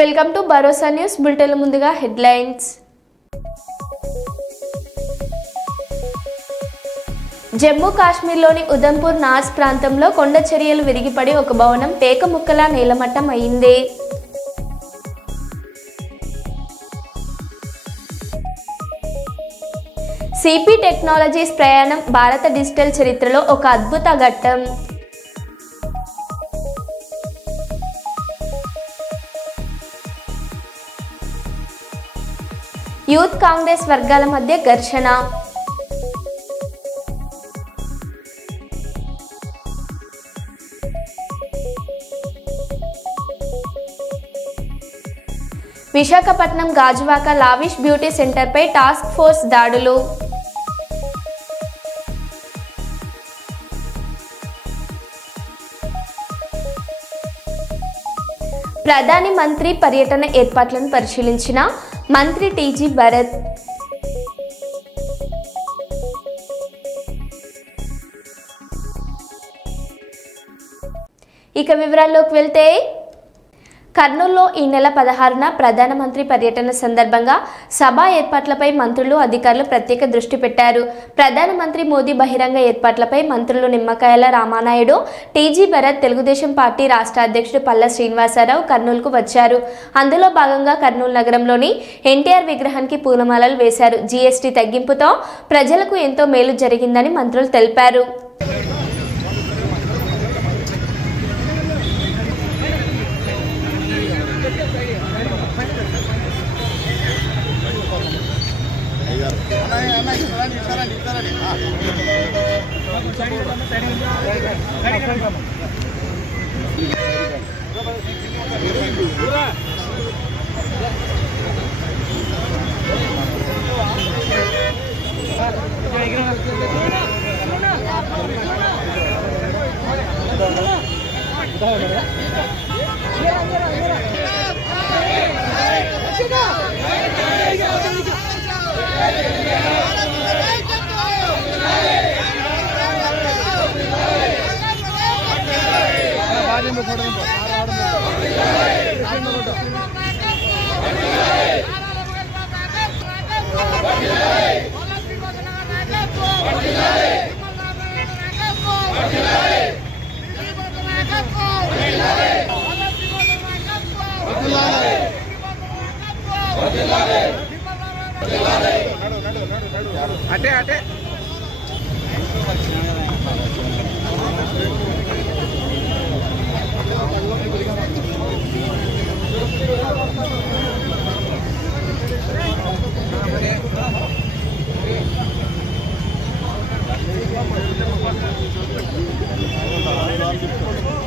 Welcome to Bharosa news bulletin ముందుగా headlines. Jammu కాశ్మీర్లోని Udhampur Norse ప్రాంతంలో కొండ చర్యలు విరిగిపడి ఒక భవనం పేక ముక్కలా నేలమట్టం అయింది. సిపి టెక్నాలజీస్ ప్రయాణం భారత డిజిటల్ చరిత్రలో ఒక అద్భుత ఘట్టం. యూత్ కాంగ్రెస్ వర్గాల మధ్య ఘర్షణ. విశాఖపట్నం గాజువాక లావిష్ బ్యూటీ సెంటర్పై టాస్క్ ఫోర్స్ దాడులు. ప్రధాని మంత్రి పర్యటన ఏర్పాట్లను పరిశీలించిన మంత్రి టీజీ భరత్. ఇక వివరాల్లోకి వెళ్తే, కర్నూలులో ఈ నెల 16న ప్రధానమంత్రి పర్యటన సందర్భంగా సభా ఏర్పాట్లపై మంత్రులు అధికారులు ప్రత్యేక దృష్టి పెట్టారు. ప్రధానమంత్రి మోదీ బహిరంగ ఏర్పాట్లపై మంత్రులు నిమ్మకాయల రామానాయుడు, టీజీ భరత్, తెలుగుదేశం పార్టీ రాష్ట్ర అధ్యక్షుడు పల్లా శ్రీనివాసరావు కర్నూలుకు వచ్చారు. అందులో భాగంగా కర్నూలు నగరంలోని ఎన్టీఆర్ విగ్రహానికి పూలమాలలు వేశారు. జీఎస్టీ తగ్గింపుతో ప్రజలకు ఎంతో మేలు జరిగిందని మంత్రులు తెలిపారు. అటే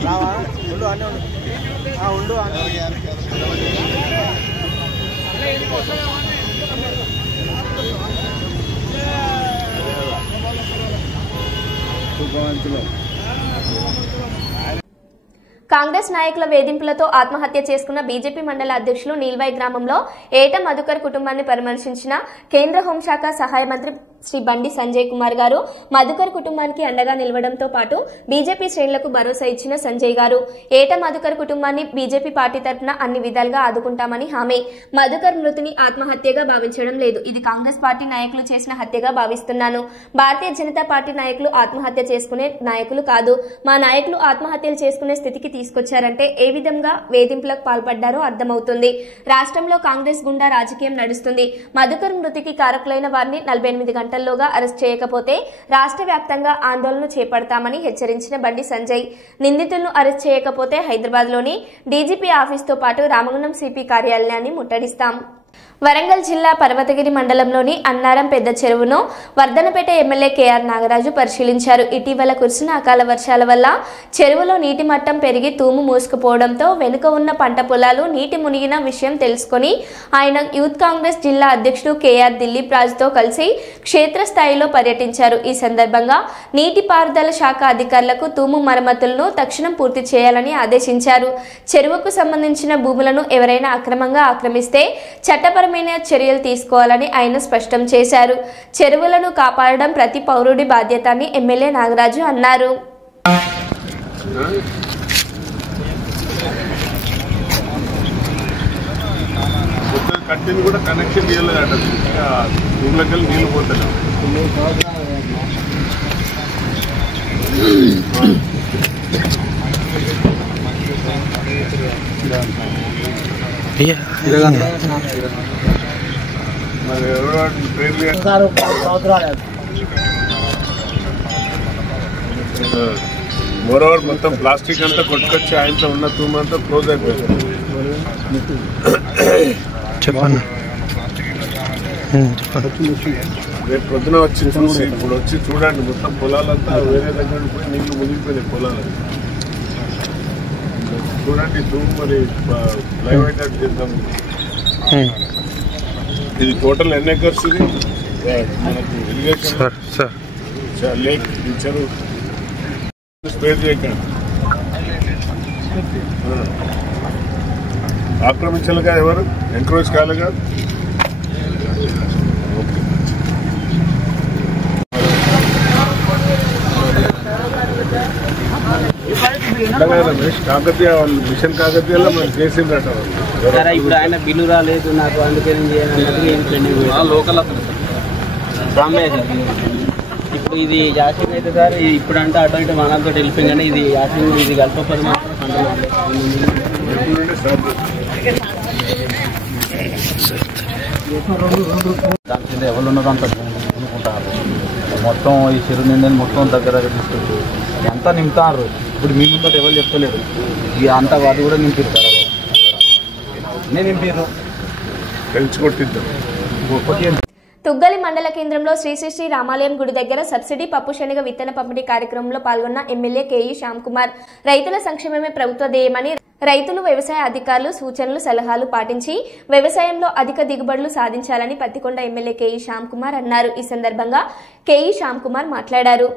రావా ఉండు అన్నీ ఉండు కాంగ్రెస్ నాయకుల వేధింపులతో ఆత్మహత్య చేసుకున్న బీజేపీ మండల అధ్యక్షులు నీల్వాయి గ్రామంలో ఏట మధుకర్ కుటుంబాన్ని పరామర్శించిన కేంద్ర హోంశాఖ సహాయ మంత్రి శ్రీ బండి సంజయ్ కుమార్ గారు మధుకర్ కుటుంబానికి అండగా నిలవడంతో పాటు బీజేపీ శ్రేణులకు భరోసా ఇచ్చిన సంజయ్ గారు ఏట మధుకర్ కుటుంబాన్ని బీజేపీ పార్టీ తరఫున అన్ని విధాలుగా ఆదుకుంటామని హామీ. మధుకర్ మృతిని ఆత్మహత్యగా భావించడం లేదు, ఇది కాంగ్రెస్ పార్టీ నాయకులు చేసిన హత్యగా భావిస్తున్నాను. భారతీయ జనతా పార్టీ నాయకులు ఆత్మహత్య చేసుకునే నాయకులు కాదు. మా నాయకులు ఆత్మహత్యలు చేసుకునే స్థితికి తీసుకొచ్చారంటే ఏ విధంగా వేధింపులకు పాల్పడ్డారో అర్థమవుతుంది. రాష్ట్రంలో కాంగ్రెస్ గుండా రాజకీయం నడుస్తుంది. మధుకర్ మృతికి కారకులైన వారిని 48 గంటల్లోగా అరెస్ట్ చేయకపోతే రాష్ట్ర వ్యాప్తంగా ఆందోళన చేపడతామని హెచ్చరించిన బండి సంజయ్, నిందితులను అరెస్ట్ చేయకపోతే హైదరాబాద్లోని డీజీపీ ఆఫీస్తో పాటు రామగుండం సిపి కార్యాలయాన్ని ముట్టడిస్తాం. వరంగల్ జిల్లా పర్వతగిరి మండలంలోని అన్నారం పెద్ద చెరువును వర్ధనపేట ఎమ్మెల్యే కేఆర్ నాగరాజు పరిశీలించారు. ఇటీవల కురిసిన అకాల వర్షాల వల్ల చెరువులో నీటి మట్టం పెరిగి తూము మూసుకుపోవడంతో వెనుక ఉన్న పంట పొలాలు నీటి మునిగిన విషయం తెలుసుకుని ఆయన యూత్ కాంగ్రెస్ జిల్లా అధ్యక్షుడు కేఆర్ దిలీప్ రాజుతో కలిసి క్షేత్రస్థాయిలో పర్యటించారు. ఈ సందర్భంగా నీటిపారుదల శాఖ అధికారులకు తూము మరమ్మతులను తక్షణం పూర్తి చేయాలని ఆదేశించారు. చెరువుకు సంబంధించిన భూములను ఎవరైనా అక్రమంగా ఆక్రమిస్తే చట్టపరమైన చర్యలు తీసుకోవాలని ఆయన స్పష్టం చేశారు. చెరువులను కాపాడడం ప్రతి పౌరుడి బాధ్యత అని ఎమ్మెల్యే నాగరాజు అన్నారు. దీన్ని కూడా కనెక్షన్ చేయలేదు ఊళ్ళకి వెళ్ళి నీళ్ళు పోతున్నాం. మరి ఎవరో మోరోవర్ మొత్తం ప్లాస్టిక్ అంతా కొట్టుకొచ్చి ఆయనతో ఉన్న తూమ్ అంతా క్లోజ్ అయిపోయింది. చెప్పండి. రేపు పొద్దున వచ్చి చూసి ఇప్పుడు వచ్చి చూడండి మొత్తం పొలాలంతా వేరే దగ్గర పోయి నీళ్లు మునిగిపోయినాయి పొలాలు. చూడండి తూమ్ మరి లైవ్ అయ్యేటట్టు చేద్దాం. ఇది టోటల్ ఎన్ని ఎకర్స్ ఇది మనకు ఇరిగేషన్ లేక్ చెరువు స్పేర్ చేయకండి. ఆక్రమించాలిగా ఎవరు ఎంక్రోచ్ కాలేగా. రమేష్ కాకతీయ వాళ్ళు మిషన్ కాకతీయలో మనం చేసిందట. ఇప్పుడు ఆయన బిల్లు రాలేదు నాకు అందుకే లోకల్ ఇప్పుడు ఇది యాసింగ్ అయితే సార్ ఇప్పుడు అంటే అటు ఇటు మనతో వెళ్ళిపోయింది కానీ ఇది యాసింగ్ ఇది కలపపది దాని కింద ఎవరు ఉన్నదో అంత అనుకుంటారు. మొత్తం ఈ చెరువు నిందని మొత్తం దగ్గర తీసుకొచ్చి ఎంత నింపుతారు. ఇప్పుడు మీ ముందు ఎవరు చెప్తలేరు. ఇక అంతా వాటి కూడా నింపారు సార్. నేను నింపారు తెలుసుకొట్టిద్దాం. తుగ్గలి మండల కేంద్రంలో శ్రీ శ్రీ శ్రీ రామాలయం గుడి దగ్గర సబ్సిడీ పప్పు శనగ విత్తన పంపిణీ కార్యక్రమంలో పాల్గొన్న ఎమ్మెల్యే కేఈ శ్యామ్ కుమార్ రైతుల సంక్షేమమే ప్రభుత్వ ధ్యేయమని రైతులు వ్యవసాయ అధికారులు సూచనలు సలహాలు పాటించి వ్యవసాయంలో అధిక దిగుబడులు సాధించాలని పత్తికొండ ఎమ్మెల్యే కేఈ శ్యామ్ కుమార్ అన్నారు. ఈ సందర్భంగా కేఈ శ్యామ్ కుమార్ మాట్లాడారు.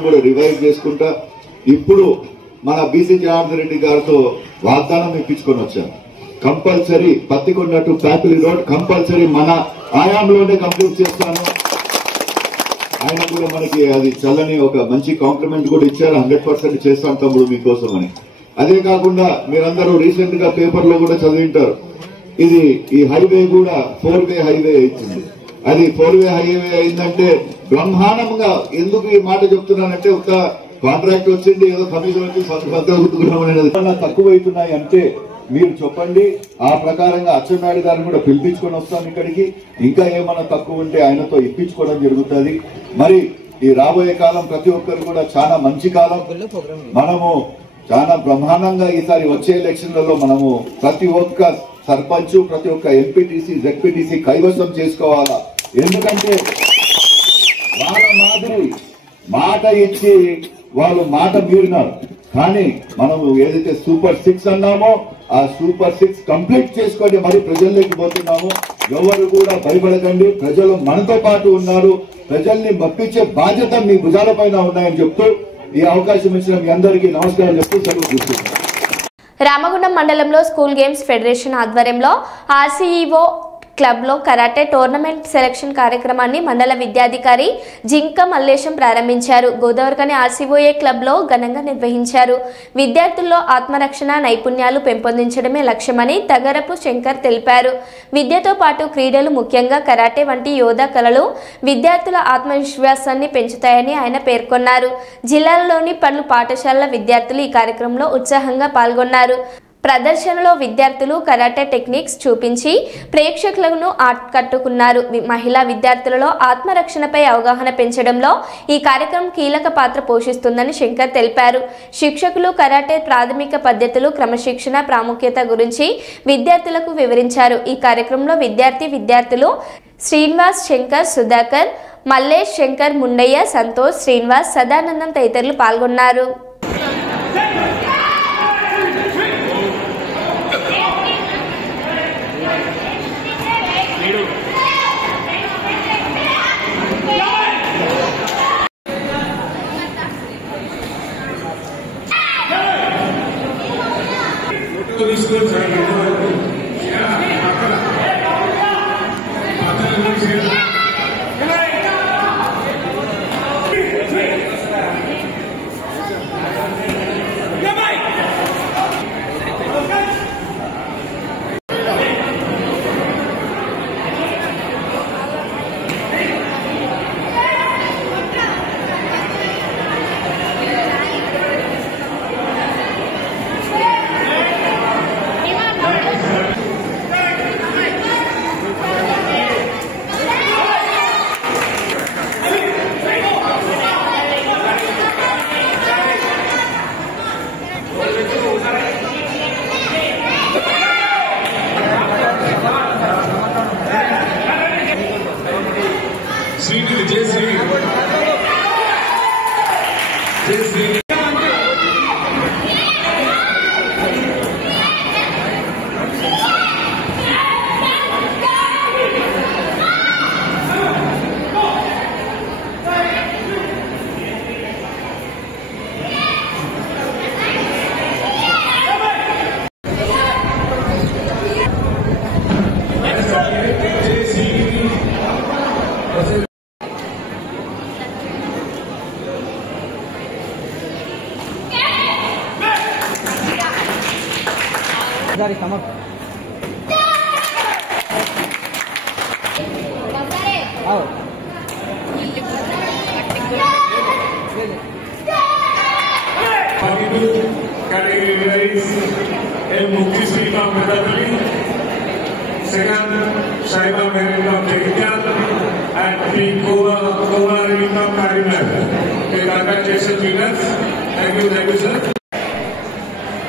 ఉద్యమాన్ని కూడా రివైవ్ చేసుకుంటా ఇప్పుడు మన బీసీ జనార్దన్ రెడ్డి గారితో వాగ్దానం ఇప్పించుకొని వచ్చాను. Compulsory Pattikonda to Pyapili road compulsory మన ఆయాంలోనే కంప్లీట్ చేస్తాను. ఆయన కూడా మనకి అది చల్లని ఒక మంచి కాంప్లిమెంట్ కూడా ఇచ్చారు. 100% చేస్తాను తమ్ముడు మీకోసం అని. అదే కాకుండా మీరందరూ రీసెంట్ గా పేపర్ లో కూడా చదివింటారు, ఇది ఈ హైవే కూడా 4-వే హైవే అవుతుంది. అది 4-వే హైవే అయిందంటే బ్రహ్మాండంగా. ఎందుకు ఈ మాట చెప్తున్నానంటే ఒక కాంట్రాక్ట్ వచ్చింది, ఏదో కమిషన్ వచ్చి గుర్తుకున్నాం అనేది తక్కువైతున్నాయి అంటే మీరు చెప్పండి. ఆ ప్రకారంగా అచ్చెన్నాయుడు గారిని కూడా పిలిపించుకొని వస్తాం ఇక్కడికి. ఇంకా ఏమన్నా తక్కువ ఉంటే ఆయనతో ఇప్పించుకోవడం జరుగుతుంది. మరి ఈ రాబోయే కాలం ప్రతి ఒక్కరు కూడా చాలా మంచి కాలం. మనము చాలా బ్రహ్మాండంగా ఈసారి వచ్చే ఎలక్షన్లలో మనము ప్రతి ఒక్క సర్పంచ్, ప్రతి ఒక్క ఎంపీటీసీ, జెడ్పీటీసీ కైవసం చేసుకోవాలా. ఎందుకంటే వాళ్ళ మాదిరి మాట ఇచ్చి వాళ్ళు మాట మీరినారు. కానీ మనము ఏదైతే సూపర్ 6 అన్నామో ఆ సూపర్ 6 కంప్లీట్ చేసుకొని మరి ప్రజల్లోకి పోతున్నాము. ఎవరు కూడా భయపడకండి, ప్రజలు మనతో పాటు ఉన్నారు. ప్రజల్ని మప్పించే బాధ్యత మీ భుజాల పైన ఉన్నాయని చెప్తూ ఈ అవకాశం ఇచ్చిన మీ అందరికీ నమస్కారం చెప్తూ సెలవు తీసుకుంటున్నాను. రామగుండం మండలంలో స్కూల్ గేమ్స్ ఫెడరేషన్ ఆధ్వర్యంలో ఆర్సీఈఓ క్లబ్లో కరాటే టోర్నమెంట్ సెలక్షన్ కార్యక్రమాన్ని మండల విద్యాధికారి జింక మల్లేశం ప్రారంభించారు. గోదావరికని ఆర్సీఓఏ క్లబ్లో ఘనంగా నిర్వహించారు. విద్యార్థుల్లో ఆత్మరక్షణ నైపుణ్యాలు పెంపొందించడమే లక్ష్యమని తగరపు శంకర్ తెలిపారు. విద్యతో పాటు క్రీడలు, ముఖ్యంగా కరాటే వంటి యోధా కళలు విద్యార్థుల ఆత్మవిశ్వాసాన్ని పెంచుతాయని ఆయన పేర్కొన్నారు. జిల్లాలోని పలు పాఠశాలల విద్యార్థులు ఈ కార్యక్రమంలో ఉత్సాహంగా పాల్గొన్నారు. ప్రదర్శనలో విద్యార్థులు కరాటే టెక్నిక్స్ చూపించి ప్రేక్షకులను ఆకట్టుకున్నారు. మహిళా విద్యార్థులలో ఆత్మరక్షణపై అవగాహన పెంచడంలో ఈ కార్యక్రమం కీలక పాత్ర పోషిస్తుందని శంకర్ తెలిపారు. శిక్షకులు కరాటే ప్రాథమిక పద్ధతులు, క్రమశిక్షణ ప్రాముఖ్యత గురించి విద్యార్థులకు వివరించారు. ఈ కార్యక్రమంలో విద్యార్థులు శ్రీనివాస్, శంకర్, సుధాకర్, మల్లేష్, శంకర్, ముండయ్య, సంతోష్, శ్రీనివాస్, సదానందం తదితరులు పాల్గొన్నారు.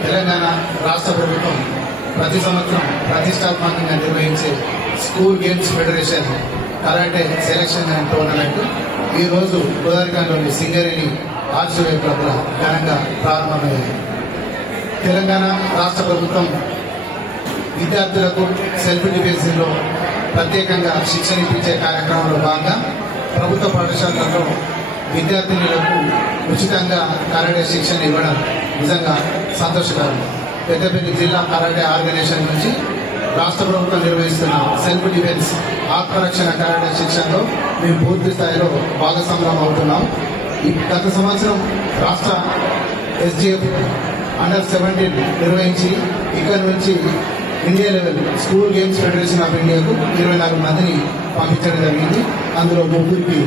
తెలంగాణ రాష్ట్ర ప్రభుత్వం ప్రతి సంవత్సరం ప్రతిష్టాత్మకంగా నిర్వహించే school games federation karate selection and tournament ఈ రోజు గోదావరిలోని సింగరేణి ఆర్సీఓఏ క్లబ్లో ఘనంగా ప్రారంభమైంది. తెలంగాణ రాష్ట్ర ప్రభుత్వం విద్యార్థులకు సెల్ఫ్ డిఫెన్స్లో ప్రత్యేకంగా శిక్షణ ఇప్పించే కార్యక్రమంలో భాగంగా ప్రభుత్వ పాఠశాలల్లో విద్యార్థినులకు ఉచితంగా కరాటే శిక్షణ ఇవ్వడం నిజంగా సంతోషకరం. పెద్దపల్లి జిల్లా కరాటే ఆర్గనైజేషన్ నుంచి రాష్ట్ర ప్రభుత్వం నిర్వహిస్తున్న సెల్ఫ్ డిఫెన్స్ ఆత్మరక్షణ కరాటే శిక్షణలో మేము పూర్తి స్థాయిలో భాగస్వామ్యం అవుతున్నాం. గత సంవత్సరం రాష్ట్ర SGF Under-17 నిర్వహించి ఇక్కడ నుంచి India level school games federation of ఇండియాకు 24 మందిని పంపించడం జరిగింది. అందులో 3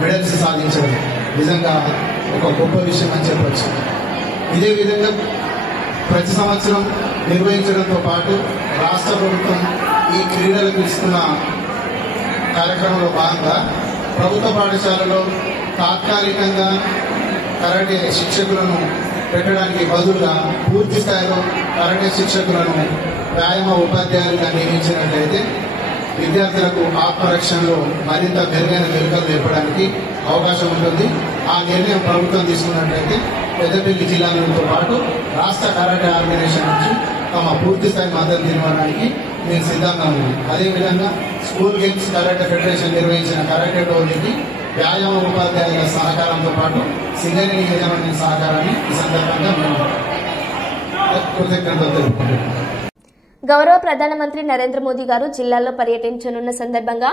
మెడల్స్ సాధించడం నిజంగా ఒక గొప్ప విషయం అని చెప్పచ్చు. ఇదే విధంగా ప్రతి సంవత్సరం నిర్వహించడంతో పాటు రాష్ట్ర ప్రభుత్వం ఈ క్రీడలకు ఇస్తున్న కార్యక్రమంలో భాగంగా ప్రభుత్వ పాఠశాలలో తాత్కాలికంగా కరాటే శిక్షకులను పెట్టడానికి బదులుగా పూర్తి స్థాయిలో కరాటే శిక్షకులను వ్యాయామ ఉపాధ్యాయులుగా నియమించినట్లయితే విద్యార్థులకు ఆత్మరక్షణలో మరింత మెరుగైన మెరుగులు నేర్పడానికి అవకాశం ఉంటుంది. ఆ నిర్ణయం ప్రభుత్వం తీసుకున్నట్లయితే పెద్దపల్లి జిల్లాలతో పాటు రాష్ట్ర కరాటే ఆర్గనైజేషన్ నుంచి తమ పూర్తి స్థాయి మద్దతు ఇవ్వడానికి నేను సిద్ధంగా ఉన్నాను. అదేవిధంగా స్కూల్ గేమ్స్ కరాటే ఫెడరేషన్ నిర్వహించిన కరాటే టోర్నీకి వ్యాయామ ఉపాధ్యాయుల సహకారంతో పాటు సింగరేణి యాజమాన్య సహకారాన్ని ఈ సందర్భంగా మేము కృతజ్ఞతలు తెలుపుకుంటున్నాం. గౌరవ ప్రధానమంత్రి నరేంద్ర మోదీ గారు జిల్లాలో పర్యటించనున్న సందర్భంగా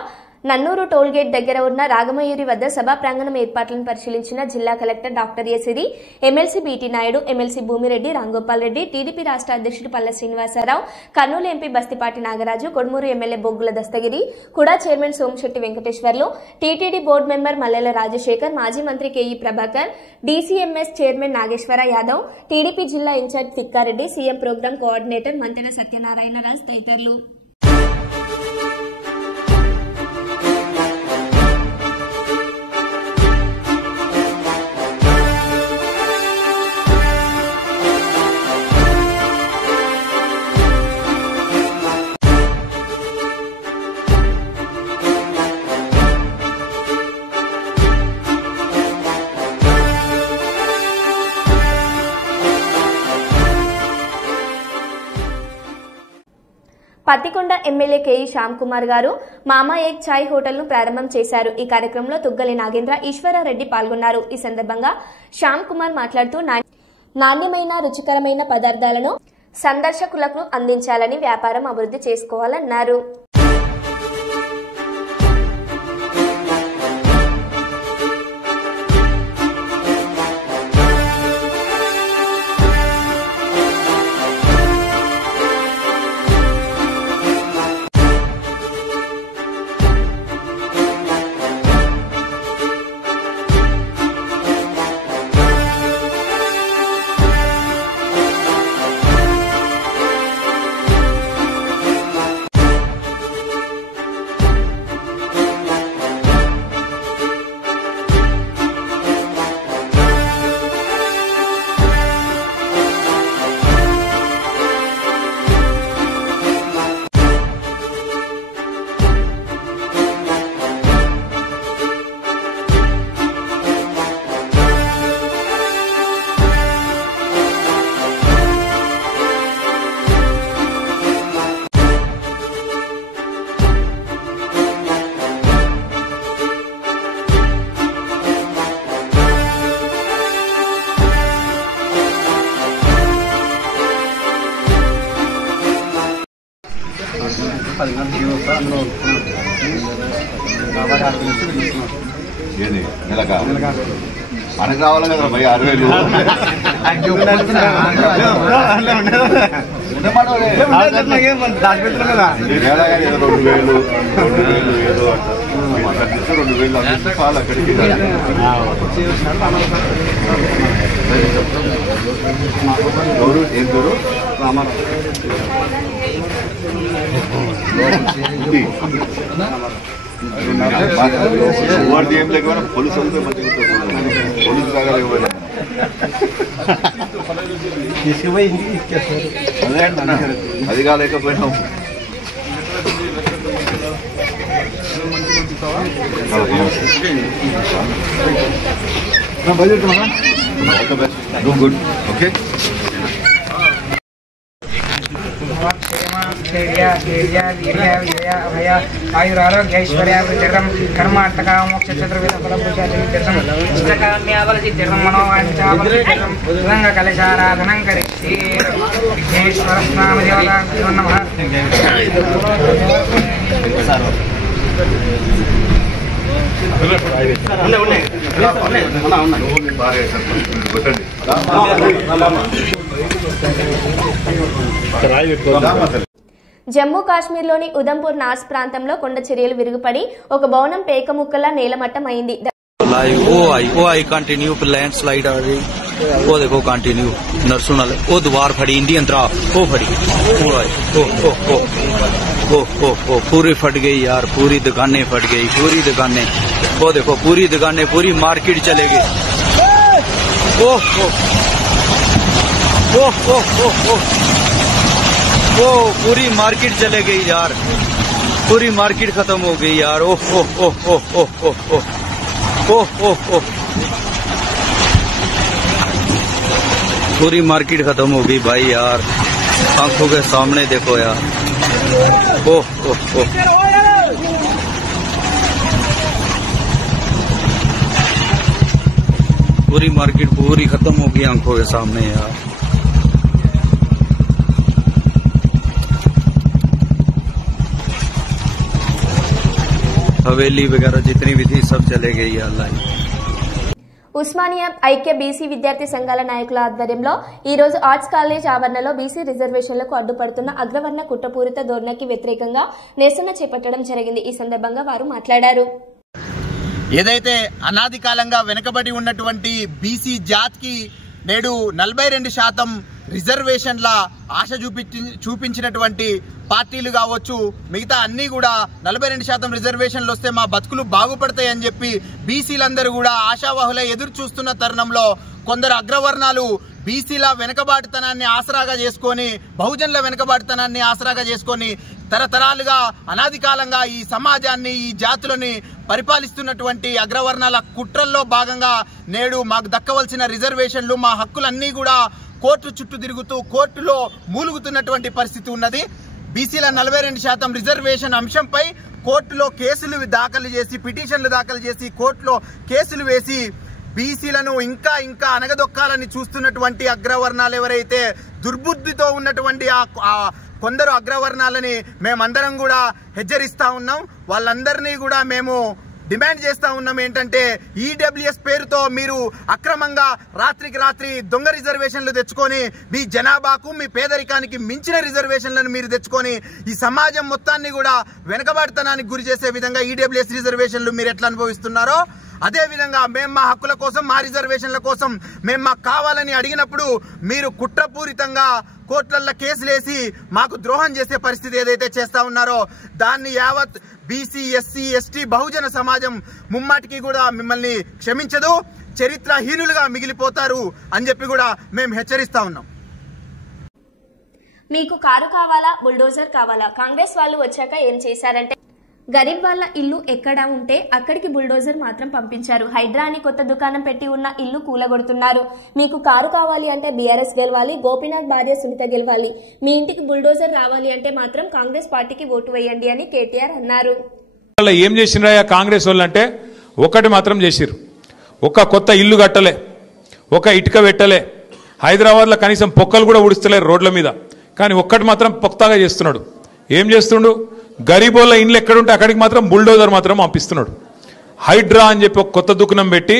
నన్నూరు టోల్గేట్ దగ్గర ఉన్న రాగమయూరి వద్ద సభా ప్రాంగణం ఏర్పాట్లను పరిశీలించిన జిల్లా collector doctor Esiri, MLC BT Naidu, MLC Bhumireddy, Ramgopal Reddy, TDP రాష్ట్ర అధ్యక్షుడు Palla Srinivasarao, Kurnool MP Bastipati Nagaraju, Kodumuru MLA Boggula Dastagiri, KUDA chairman Somasetti Venkateswarlu, TTD board member Mallela Rajasekhar, మాజీ మంత్రి KE Prabhakar, DCMS chairman Nageswara Yadav, TDP జిల్లా incharge Thikkareddy, CM program coordinator Mantena Satyanarayana Raj తదితరులు. పత్తికొండ ఎమ్మెల్యే కేఈ శ్యామ్ కుమార్ గారు మామా ఏక్ చాయ్ హోటల్ ను ప్రారంభం చేశారు. ఈ కార్యక్రమంలో తుగ్గలి నాగేంద్ర, ఈశ్వరారెడ్డి పాల్గొన్నారు. ఈ సందర్భంగా శ్యామ్ కుమార్ మాట్లాడుతూ నాణ్యమైన రుచికరమైన పదార్థాలను సందర్శకులకు అందించాలని, వ్యాపారం అభివృద్ధి చేసుకోవాలన్నారు. మనకు రావాలి కదా భయ 60,000 ఏదో 2,000 ఏదో 2,000 అందిస్తే పాలు అక్కడికి ఎవరు ఏం పేరు రామారావు వాడిది ఏం లేకపోయినా పోలీసు వెళ్తే మంచిగా పోలీసు రాగలేకపోయినా అది కాలేకపోయినా గుడ్ ఓకే स्थैर्य स्थैर्य वीर्य विजय अभय आयुरारोग्यैश्वर्यावृद्धिर्दं कर्मार्थकामोक्षचतुर्विधफलभूषादित्यर्थम् इष्टकाम्याबलसिद्धिर्दं मनोवाञ्छाबलसिद्धिर्दं सुरङ्गकलशाराधनं करिष्ये विघ्नेश्वरस्नामदेवताभ्यो नमः। జమ్మూ కాశ్మీర్లోని ఉదంపూర్ నాస్ ప్రాంతంలో కొండ చర్యలు విరుగుపడి ఒక భవనం పేక ముక్కలా నేలమట్టం అయింది. वो आई कंटिन्यू लैंडस्लाइड आ रही वो देखो कंटिन्यू नरसुनल वो दीवार फड़ी इंडियन ड्राफ वो फड़ी पूरा ओ पूरी फट गई यार, पूरी दुकानें फट गई, पूरी दुकानें वो देखो पूरी दुकानें पूरी मार्केट चले गई। ओ पूरी मार्केट चले गई यार, पूरी मार्केट खत्म हो गई यार। ओह ओह ओह ओह ओह ओह ओह ओह ओह ओह पूरी मार्केट खत्म हो गई भाई यार, आंखों के सामने देखो यार। ओह ओह ओह पूरी मार्केट पूरी खत्म हो गई आंखों के सामने यार। हवेली वगैरह जितनी भी थी सब चले गई अल्लाह। ఉస్మానియా ఐక్య బీసీ విద్యార్థి సంఘాల నాయకుల ఆధ్వర్యంలో ఈ రోజు ఆర్ట్స్ కాలేజ్ ఆవరణలో బీసీ రిజర్వేషన్లకు అడ్డుపడుతున్న అగ్రవర్ణ కుట్రపూరిత ధోరణికి వ్యతిరేకంగా నిరసన చేపట్టడం జరిగింది. ఈ సందర్భంగా వారు మాట్లాడారు. ఏదైతే అనాది కాలంగా వెనుకబడి ఉన్నటువంటి బీసీ జాతికి నేడు 42% రిజర్వేషన్ల ఆశ చూపించినటువంటి పార్టీలు కావచ్చు, మిగతా అన్ని కూడా 42% రిజర్వేషన్లు వస్తే మా బతుకులు బాగుపడతాయని చెప్పి బీసీలందరూ కూడా ఆశావాహులై ఎదురు చూస్తున్న తరుణంలో కొందరు అగ్రవర్ణాలు బీసీల వెనుకబాటుతనాన్ని ఆసరాగా చేసుకొని, బహుజనుల వెనుకబాటుతనాన్ని ఆసరాగా చేసుకొని తరతరాలుగా అనాది కాలంగా ఈ సమాజాన్ని ఈ జాతులని పరిపాలిస్తున్నటువంటి అగ్రవర్ణాల కుట్రల్లో భాగంగా నేడు మాకు దక్కవలసిన రిజర్వేషన్లు మా హక్కులన్నీ కూడా కోర్టు చుట్టూ తిరుగుతూ కోర్టులో మూలుగుతున్నటువంటి పరిస్థితి ఉన్నది. బీసీల 42% రిజర్వేషన్ అంశంపై కోర్టులో కేసులు దాఖలు చేసి, పిటిషన్లు దాఖలు చేసి, కోర్టులో కేసులు వేసి బీసీలను ఇంకా ఇంకా అనగదొక్కాలని చూస్తున్నటువంటి అగ్రవర్ణాలు ఎవరైతే దుర్బుద్ధితో ఉన్నటువంటి ఆ కొందరు అగ్రవర్ణాలని మేమందరం కూడా హెచ్చరిస్తా ఉన్నాం. వాళ్ళందరినీ కూడా మేము డిమాండ్ చేస్తా ఉన్నాం ఏంటంటే, ఈడబ్ల్యూఎస్ పేరుతో మీరు అక్రమంగా రాత్రికి రాత్రి దొంగ రిజర్వేషన్లు తెచ్చుకొని మీ జనాభాకు మీ పేదరికానికి మించిన రిజర్వేషన్లను మీరు తెచ్చుకొని ఈ సమాజం మొత్తాన్ని కూడా వెనుకబాటుతనానికి గురి చేసే విధంగా ఈడబ్ల్యూఎస్ రిజర్వేషన్లు మీరు ఎట్లా అనుభవిస్తున్నారో అదే విధంగా మేము మా హక్కుల కోసం, మా రిజర్వేషన్ల కోసం మేము మాకు కావాలని అడిగినప్పుడు మీరు కుట్రపూరితంగా కోర్టులలో కేసులేసి మాకు ద్రోహం చేసే పరిస్థితి ఏదైతే చేస్తా ఉన్నారో దాన్ని యావత్ బీసీ, ఎస్సీ, ఎస్టీ, బహుజన సమాజం ముమ్మాటికి కూడా మిమ్మల్ని క్షమించదు, చరిత్రహీనులుగా మిగిలిపోతారు అని చెప్పి కూడా మేము హెచ్చరిస్తా ఉన్నాం. మీకు కారు కావాలా, బుల్డోజర్ కావాలా? కాంగ్రెస్ వాళ్ళు వచ్చాక ఏం చేశారంటే, గరీబ్ వాళ్ళ ఇల్లు ఎక్కడ ఉంటే అక్కడికి బుల్డోజర్ మాత్రం పంపించారు. హైడ్రా అని కొత్త దుకాణం పెట్టి ఉన్న ఇల్లు కూలగొడుతున్నారు. మీకు కారు కావాలి అంటే బీఆర్ఎస్ గెలవాలి, గోపీనాథ్ భార్య సునీత గెలవాలి. మీ ఇంటికి బుల్డోజర్ రావాలి అంటే మాత్రం కాంగ్రెస్ పార్టీకి ఓటు వేయండి అని కేటీఆర్ అన్నారు. ఏం చేసినారా కాంగ్రెస్ వాళ్ళు అంటే ఒకటి మాత్రం చేసిరు. ఒక కొత్త ఇల్లు కట్టలే, ఒక ఇటుక పెట్టలే, హైదరాబాద్లో కనీసం పొక్కలు కూడా ఉడుస్తలేరు రోడ్ల మీద. కానీ ఒక్కటి మాత్రం పొక్తాగా చేస్తున్నాడు. ఏం చేస్తుండు? గరీబోళ్ళ ఇండ్లు ఎక్కడుంటే అక్కడికి మాత్రం బుల్డోజర్ మాత్రం పంపిస్తున్నాడు. హైడ్రా అని చెప్పి ఒక కొత్త దుకాణం పెట్టి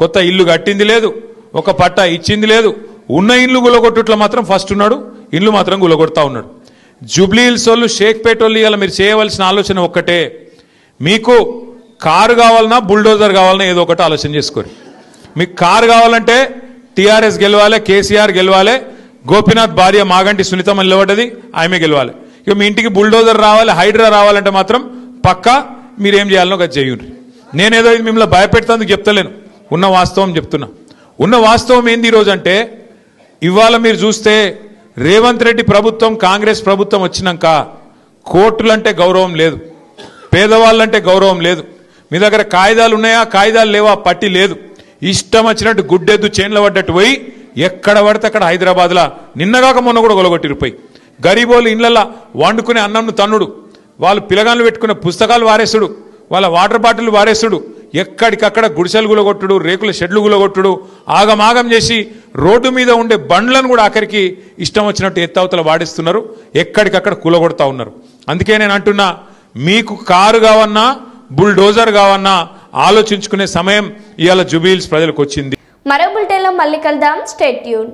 కొత్త ఇల్లు కట్టింది లేదు, ఒక పట్టా ఇచ్చింది లేదు. ఉన్న ఇల్లు గులగొట్టుట్లో మాత్రం ఫస్ట్ ఉన్నాడు, ఇల్లు మాత్రం గులగొడతా ఉన్నాడు. జూబ్లీ హిల్స్ వాళ్ళు, షేక్పేట వాళ్ళు ఇవాళ మీరు చేయవలసిన ఆలోచన ఒక్కటే, మీకు కారు కావాలన్నా బుల్డోజర్ కావాలన్నా ఏదో ఒకటి ఆలోచన చేసుకోరు. మీకు కారు కావాలంటే టీఆర్ఎస్ గెలవాలి, కేసీఆర్ గెలవాలి, గోపీనాథ్ భార్య మాగంటి సునీతమ్మ నిలబడ్డది, ఆమె గెలవాలి. ఇక మీ ఇంటికి బుల్డోజర్ రావాలి, హైడ్రా రావాలంటే మాత్రం పక్కా మీరేం చేయాలనో అది చేయండి. నేనేదో ఇది మిమ్మల్ని భయపెడతానికి చెప్తలేను, ఉన్న వాస్తవం చెప్తున్నా. ఉన్న వాస్తవం ఏంది ఈరోజు అంటే, ఇవాళ మీరు చూస్తే రేవంత్ రెడ్డి ప్రభుత్వం, కాంగ్రెస్ ప్రభుత్వం వచ్చినాక కోర్టులంటే గౌరవం లేదు, పేదవాళ్ళంటే గౌరవం లేదు. మీ దగ్గర కాయిదాలు ఉన్నాయా, కాయిదాలు లేవా, పట్టి లేదు. ఇష్టం వచ్చినట్టు గుడ్డెద్దు చేన్ల పడ్డట్టు పోయి ఎక్కడ పడితే అక్కడ హైదరాబాద్లో నిన్నగాక మొన్న కూడా గొలగొట్టిరిపోయి. గరీబోళ్ళు ఇళ్లలో వండుకునే అన్నంను తన్నుడు, వాళ్ళు పిల్లగాళ్ళు పెట్టుకునే పుస్తకాలు వారేసుడు, వాళ్ళ వాటర్ బాటిల్ వారేసుడు, ఎక్కడికక్కడ గుడిసెలు గులగొట్టుడు, రేకుల షెడ్లు గులగొట్టుడు, ఆగమాగం చేసి రోడ్డు మీద ఉండే బండ్లను కూడా ఆఖరికి ఇష్టం వచ్చినట్టు ఎత్తవతల వాడిస్తున్నారు, ఎక్కడికక్కడ కూలగొడతా ఉన్నారు. అందుకే నేను అంటున్నా, మీకు కారు కావన్నా బుల్డోజర్ కావన్నా ఆలోచించుకునే సమయం ఇవాళ జూబ్లీ హిల్స్ ప్రజలకు వచ్చింది. మరో బులెటిన్లో మళ్ళీ కలుద్దాం. Stay tune.